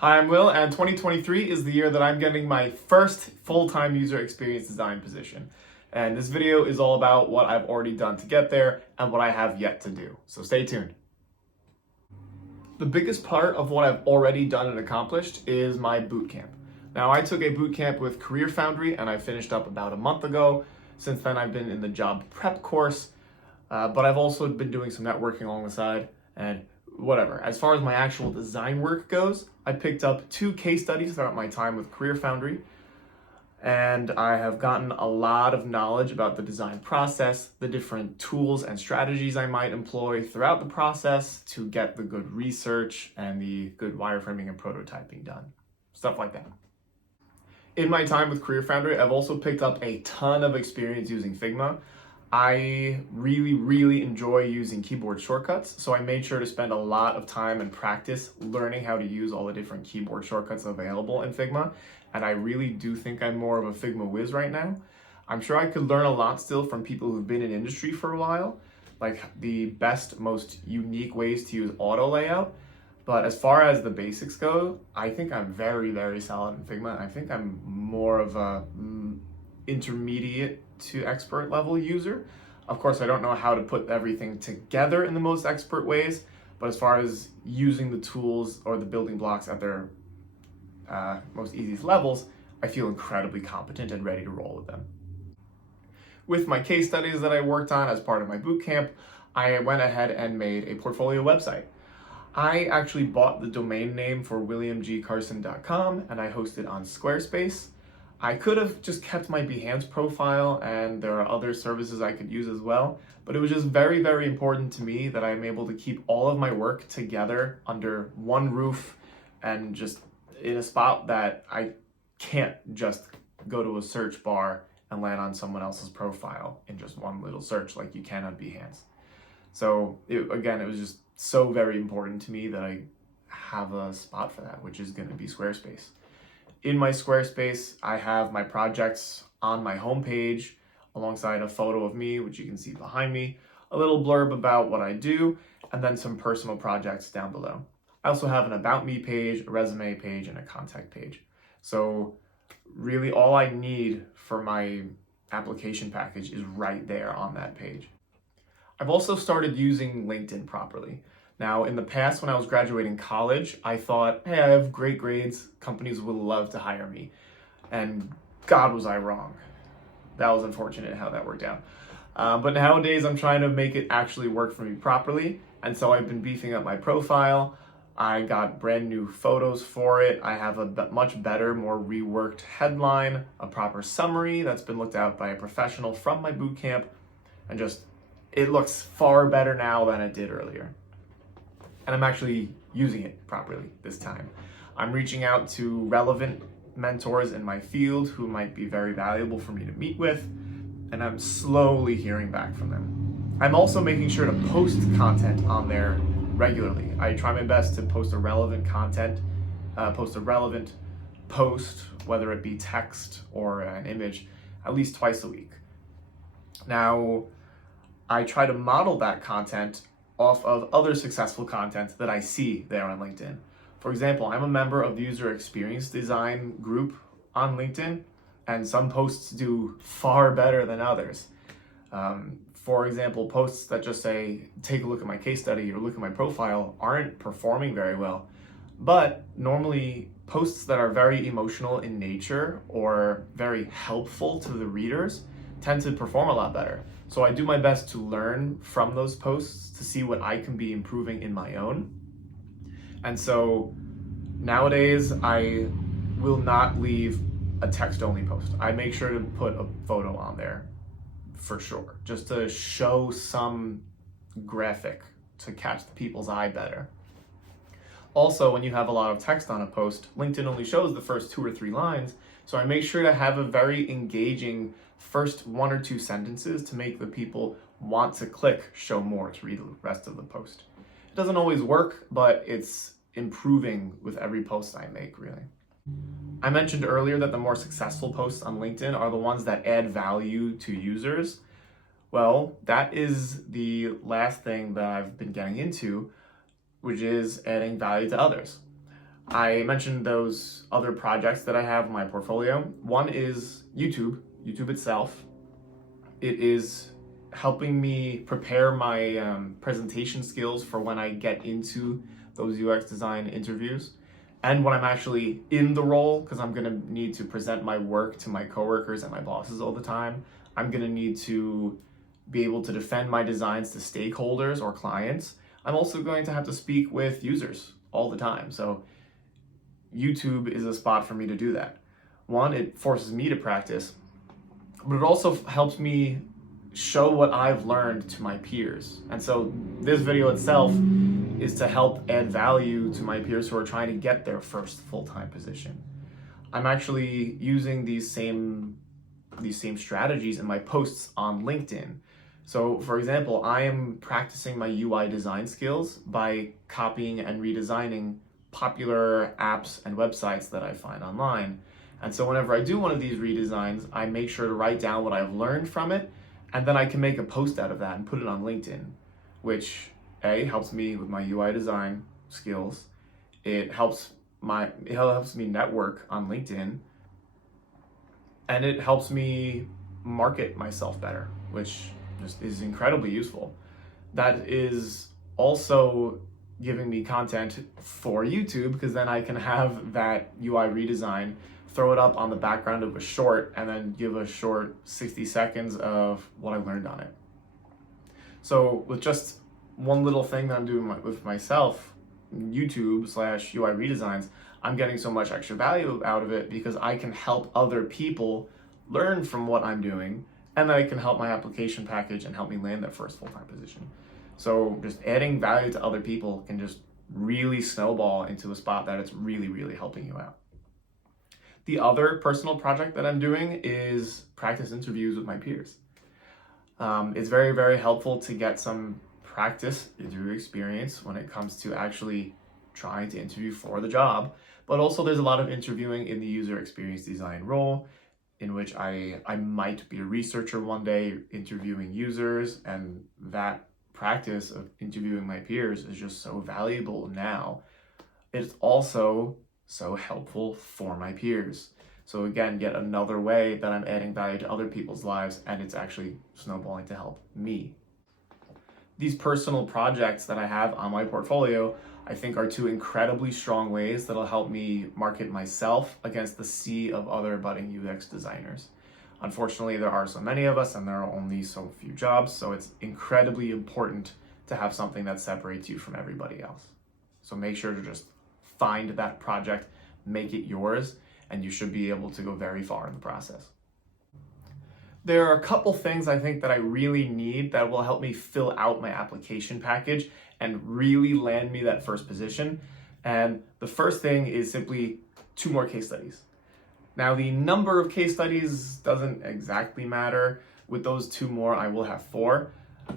Hi, I'm Will, and 2023 is the year that I'm getting my first full-time user experience design position. And this video is all about what I've already done to get there and what I have yet to do. So stay tuned. The biggest part of what I've already done and accomplished is my boot camp. Now, I took a boot camp with Career Foundry and I finished up about a month ago. Since then, I've been in the job prep course, but I've also been doing some networking along the side and whatever. As far as my actual design work goes, I picked up 2 case studies throughout my time with Career Foundry, and I have gotten a lot of knowledge about the design process, the different tools and strategies I might employ throughout the process to get the good research and the good wireframing and prototyping done. Stuff like that. In my time with Career Foundry, I've also picked up a ton of experience using Figma. I really enjoy using keyboard shortcuts, so I made sure to spend a lot of time and practice learning how to use all the different keyboard shortcuts available in Figma, and I really do think I'm more of a Figma whiz right now. I'm sure I could learn a lot still from people who've been in industry for a while, like the best, most unique ways to use auto layout, but as far as the basics go, I think I'm very solid in Figma, and I think I'm more of a intermediate to expert level user. Of course, I don't know how to put everything together in the most expert ways, but as far as using the tools or the building blocks at their most easiest levels, I feel incredibly competent and ready to roll with them. With my case studies that I worked on as part of my boot camp, I went ahead and made a portfolio website. I actually bought the domain name for williamgcarson.com and I hosted on Squarespace. I could have just kept my Behance profile, and there are other services I could use as well, but it was just very important to me that I'm able to keep all of my work together under one roof and just in a spot that I can't just go to a search bar and land on someone else's profile in just one little search like you can on Behance. So it was just so very important to me that I have a spot for that, which is going to be Squarespace. In my Squarespace, I have my projects on my homepage alongside a photo of me, which you can see behind me, a little blurb about what I do, and then some personal projects down below. I also have an About Me page, a resume page, and a contact page. So really all I need for my application package is right there on that page. I've also started using LinkedIn properly. Now, in the past, when I was graduating college, I thought, hey, I have great grades, companies would love to hire me. And God, was I wrong. That was unfortunate how that worked out. But nowadays, I'm trying to make it actually work for me properly. And so I've been beefing up my profile. I got brand new photos for it. I have a much better, more reworked headline, a proper summary that's been looked at by a professional from my boot camp. And just, it looks far better now than it did earlier. And I'm actually using it properly this time. I'm reaching out to relevant mentors in my field who might be very valuable for me to meet with, and I'm slowly hearing back from them. I'm also making sure to post content on there regularly. I try my best to post a relevant post, whether it be text or an image, at least twice a week. Now, I try to model that content off of other successful content that I see there on LinkedIn. For example, I'm a member of the user experience design group on LinkedIn, and some posts do far better than others. For example, posts that just say, take a look at my case study or look at my profile aren't performing very well. But normally posts that are very emotional in nature or very helpful to the readers tend to perform a lot better. So I do my best to learn from those posts to see what I can be improving in my own. And so nowadays I will not leave a text-only post. I make sure to put a photo on there for sure, just to show some graphic to catch the people's eye better. Also, when you have a lot of text on a post, LinkedIn only shows the first 2 or 3 lines, so I make sure to have a very engaging first 1 or 2 sentences to make the people want to click show more to read the rest of the post. It doesn't always work, but it's improving with every post I make, really. I mentioned earlier that the more successful posts on LinkedIn are the ones that add value to users. Well, that is the last thing that I've been getting into, which is adding value to others. I mentioned those other projects that I have in my portfolio. One is YouTube itself. It is helping me prepare my presentation skills for when I get into those UX design interviews and when I'm actually in the role, because I'm gonna need to present my work to my coworkers and my bosses all the time. I'm gonna need to be able to defend my designs to stakeholders or clients. I'm also going to have to speak with users all the time. So YouTube is a spot for me to do that. One, it forces me to practice, but it also helps me show what I've learned to my peers. And so this video itself is to help add value to my peers who are trying to get their first full-time position. I'm actually using these same strategies in my posts on LinkedIn. So for example, I am practicing my UI design skills by copying and redesigning popular apps and websites that I find online. And so whenever I do one of these redesigns, I make sure to write down what I've learned from it, and then I can make a post out of that and put it on LinkedIn, which helps me with my UI design skills. It helps me network on LinkedIn, and it helps me market myself better, which just is incredibly useful. That is also giving me content for YouTube, because then I can have that UI redesign, throw it up on the background of a short, and then give a short 60 seconds of what I learned on it. So with just one little thing that I'm doing with myself, YouTube/UI redesigns, I'm getting so much extra value out of it because I can help other people learn from what I'm doing, and then I can help my application package and help me land that first full-time position. So just adding value to other people can just really snowball into a spot that it's really, really helping you out. The other personal project that I'm doing is practice interviews with my peers. It's very, very helpful to get some practice interview experience when it comes to actually trying to interview for the job. But also there's a lot of interviewing in the user experience design role, in which I might be a researcher one day interviewing users, and that practice of interviewing my peers is just so valuable now. It's also so helpful for my peers. So again, yet another way that I'm adding value to other people's lives, and it's actually snowballing to help me. These personal projects that I have on my portfolio, I think, are two incredibly strong ways that'll help me market myself against the sea of other budding UX designers. Unfortunately, there are so many of us and there are only so few jobs, so it's incredibly important to have something that separates you from everybody else. So make sure to just find that project, make it yours, and you should be able to go very far in the process. There are a couple things I think that I really need that will help me fill out my application package and really land me that first position. And the first thing is simply 2 more case studies. Now, the number of case studies doesn't exactly matter. With those 2 more, I will have 4.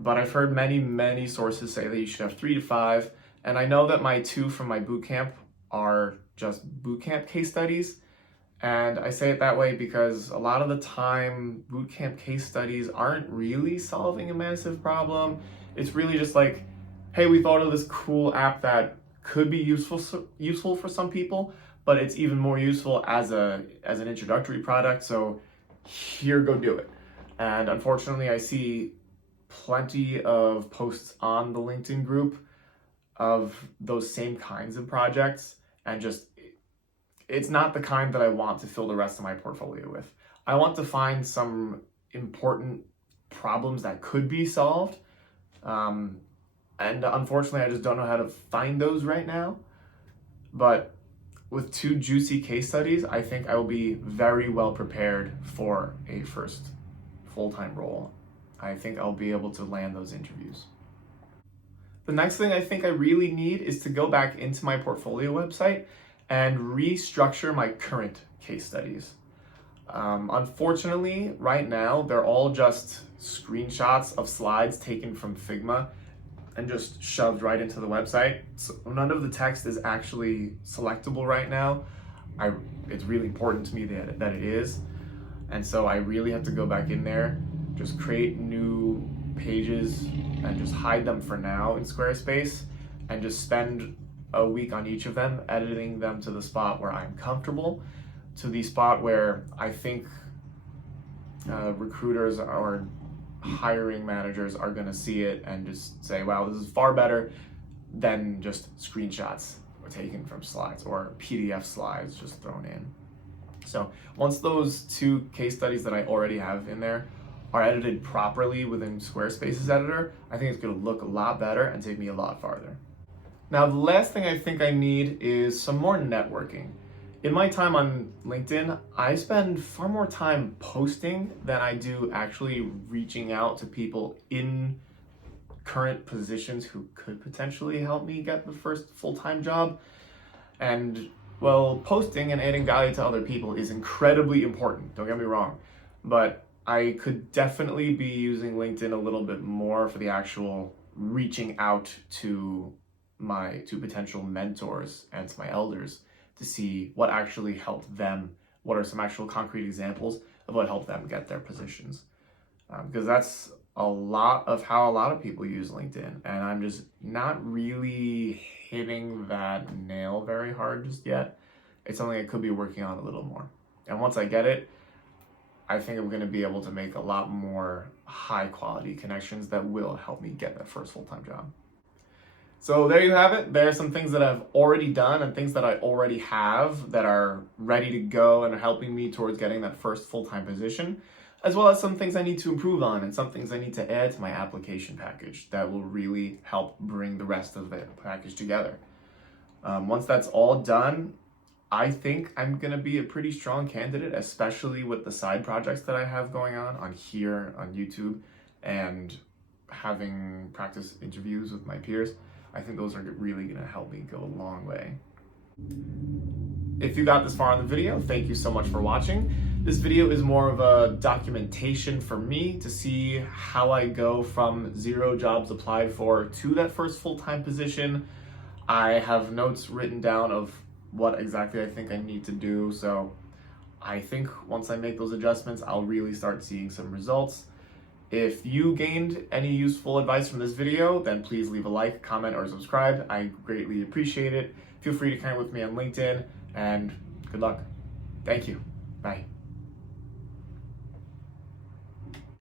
But I've heard many sources say that you should have 3 to 5. And I know that my 2 from my bootcamp are just bootcamp case studies. And I say it that way because a lot of the time, bootcamp case studies aren't really solving a massive problem. It's really just like, hey, we thought of this cool app that could be useful for some people, but it's even more useful as an introductory product, so here, go do it. And unfortunately, I see plenty of posts on the LinkedIn group of those same kinds of projects, and just, it's not the kind that I want to fill the rest of my portfolio with. I want to find some important problems that could be solved, and unfortunately, I just don't know how to find those right now. But with 2 juicy case studies, I think I will be very well prepared for a first full-time role. I think I'll be able to land those interviews. The next thing I think I really need is to go back into my portfolio website and restructure my current case studies. Unfortunately, right now, they're all just screenshots of slides taken from Figma and just shoved right into the website. So none of the text is actually selectable right now. It's really important to me that it is. And so I really have to go back in there, just create new pages and just hide them for now in Squarespace, and just spend a week on each of them, editing them to the spot where I'm comfortable, to the spot where I think recruiters or hiring managers are going to see it and just say, wow, this is far better than just screenshots taken from slides or PDF slides just thrown in. So once those 2 case studies that I already have in there are edited properly within Squarespace's editor, I think it's going to look a lot better and take me a lot farther. Now, the last thing I think I need is some more networking. In my time on LinkedIn, I spend far more time posting than I do actually reaching out to people in current positions who could potentially help me get the first full-time job. And well, posting and adding value to other people is incredibly important, don't get me wrong, but I could definitely be using LinkedIn a little bit more for the actual reaching out to potential mentors and to my elders to see what actually helped them, what are some actual concrete examples of what helped them get their positions. Because that's a lot of how a lot of people use LinkedIn, and I'm just not really hitting that nail very hard just yet. It's something I could be working on a little more. And once I get it, I think I'm going to be able to make a lot more high quality connections that will help me get that first full-time job. So there you have it. There are some things that I've already done and things that I already have that are ready to go and are helping me towards getting that first full-time position, as well as some things I need to improve on and some things I need to add to my application package that will really help bring the rest of the package together. Once that's all done, I think I'm going to be a pretty strong candidate, especially with the side projects that I have going on here on YouTube and having practice interviews with my peers. I think those are really going to help me go a long way. If you got this far in the video, thank you so much for watching. This video is more of a documentation for me to see how I go from 0 jobs applied for to that first full-time position. I have notes written down of what exactly I think I need to do, so I think once I make those adjustments, I'll really start seeing some results. If you gained any useful advice from this video, then please leave a like, comment, or subscribe. I greatly appreciate it. Feel free to connect with me on LinkedIn, and good luck. Thank you. Bye.